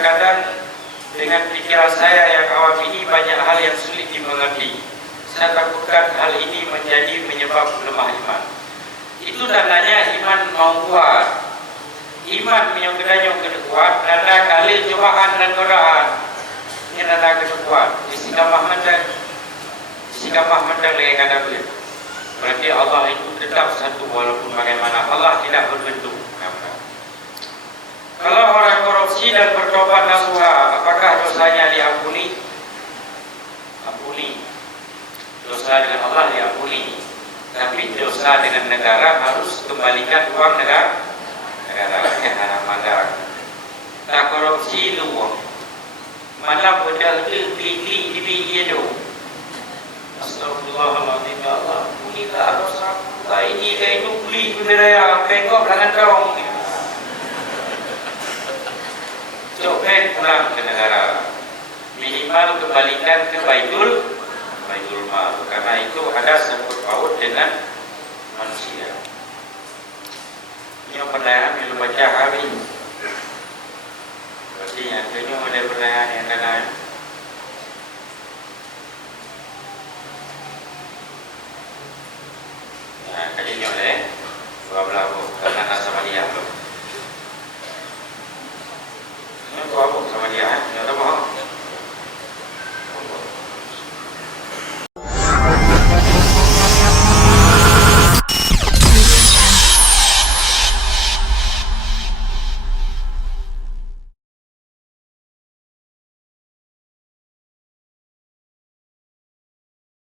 terkadang dengan pikiran saya yang awam ini banyak hal yang sulit dimengerti. Saya takutkan hal ini menjadi penyebab lemah iman. Itu tandanya iman mau kuat. Iman yang kedanya kuat, tanda kali cobaan dan godaan. Ini tanda kuat. Istiqamah mandang lagi kata beliau. Berarti Allah itu tetap satu walaupun bagaimana. Allah tidak berbentuk. Kalau orang korupsi dan bertobat nasuha, apakah dosanya diampuni? Ampuni. Dosa dengan Allah diampuni. Tapi dosa dengan negara harus kembalikan uang negara yang haram mandang. Tak korupsi itu uang. Mana benda itu klik-klik di biji itu. Astagfirullahaladzim, ya Allah. Ampunilah dosa kita ini. Kayak itu beli bendera yang pengkop dengan dong. Copet pulang ke negara. Minimal kembalikan ke Baitul Mal. Karena itu ada sangkut paut dengan manusia. Ini pertanyaan yang baca hari. Berarti yang kedua ada pertanyaan yang lain.